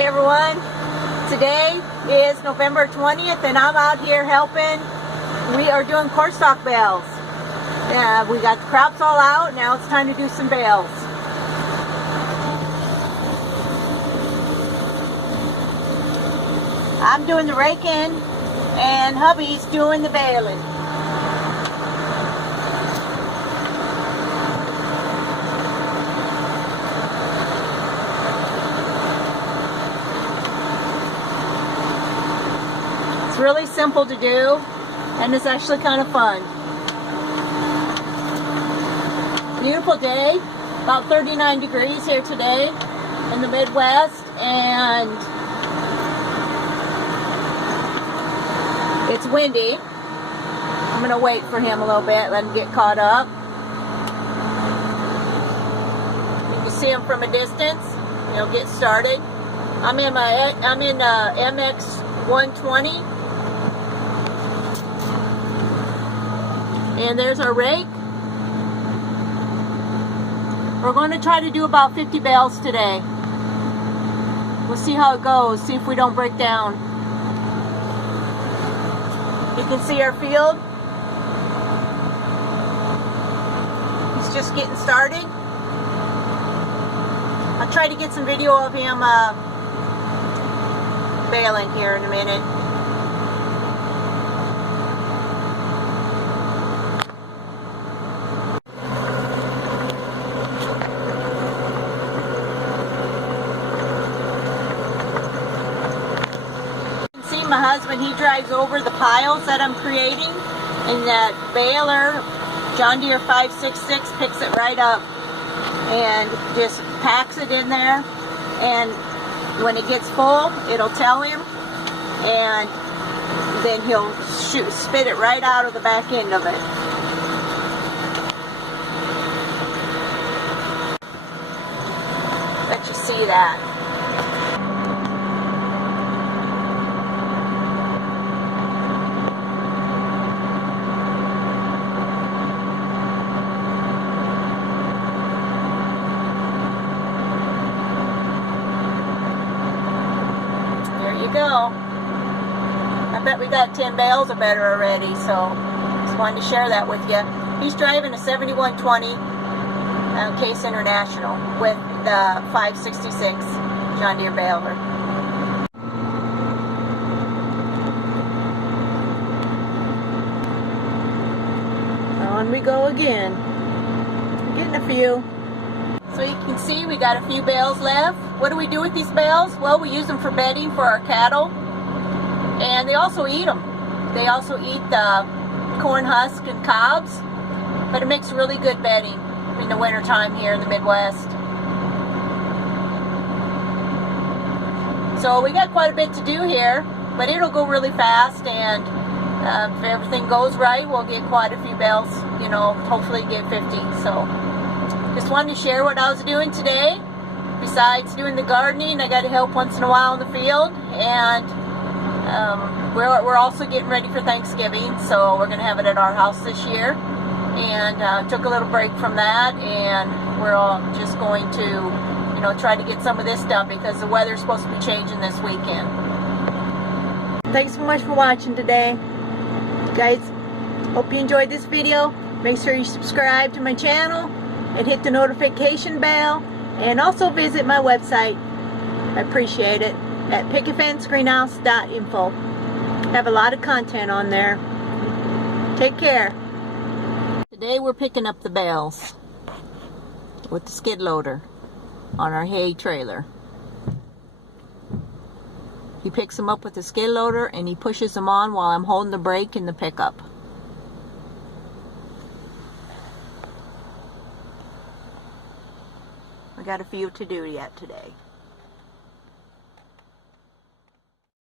Hi everyone, today is November 20th and I'm out here helping. We are doing cornstalk bales. Yeah, we got the crops all out, now it's time to do some bales. I'm doing the raking and hubby's doing the baling. Really simple to do, and it's actually kind of fun. Beautiful day, about 39 degrees here today in the Midwest, and it's windy. I'm gonna wait for him a little bit, let him get caught up. You can see him from a distance. He'll get started. I'm in MX 120. And there's our rake. We're going to try to do about 50 bales today. We'll see how it goes, see if we don't break down. You can see our field. He's just getting started. I'll try to get some video of him baling here in a minute. My husband, he drives over the piles that I'm creating, and that baler, John Deere 566, picks it right up and just packs it in there, and when it gets full, it'll tell him, and then he'll spit it right out of the back end of it. Bet you see that. Go. I bet we got 10 bales or better already, so just wanted to share that with you. He's driving a 7120 Case International with the 566 John Deere baler. On we go again. Getting a few. So you can see we got a few bales left. What do we do with these bales? Well, we use them for bedding for our cattle, and they also eat them. They also eat the corn husk and cobs, but it makes really good bedding in the winter time here in the Midwest. So we got quite a bit to do here, but it'll go really fast, and if everything goes right, we'll get quite a few bales, you know, hopefully get 50. So just wanted to share what I was doing today. Besides doing the gardening, I got to help once in a while in the field, and we're also getting ready for Thanksgiving, so we're going to have it at our house this year, and took a little break from that, and we're all just going to, you know, try to get some of this done because the weather's supposed to be changing this weekend. Thanks so much for watching today, guys. Hope you enjoyed this video. Make sure you subscribe to my channel and hit the notification bell. And also visit my website. I appreciate it. At picketfencegreenhouse.info. Have a lot of content on there. Take care. Today we're picking up the bales with the skid loader on our hay trailer. He picks them up with the skid loader and he pushes them on while I'm holding the brake in the pickup. I got a few to do yet today.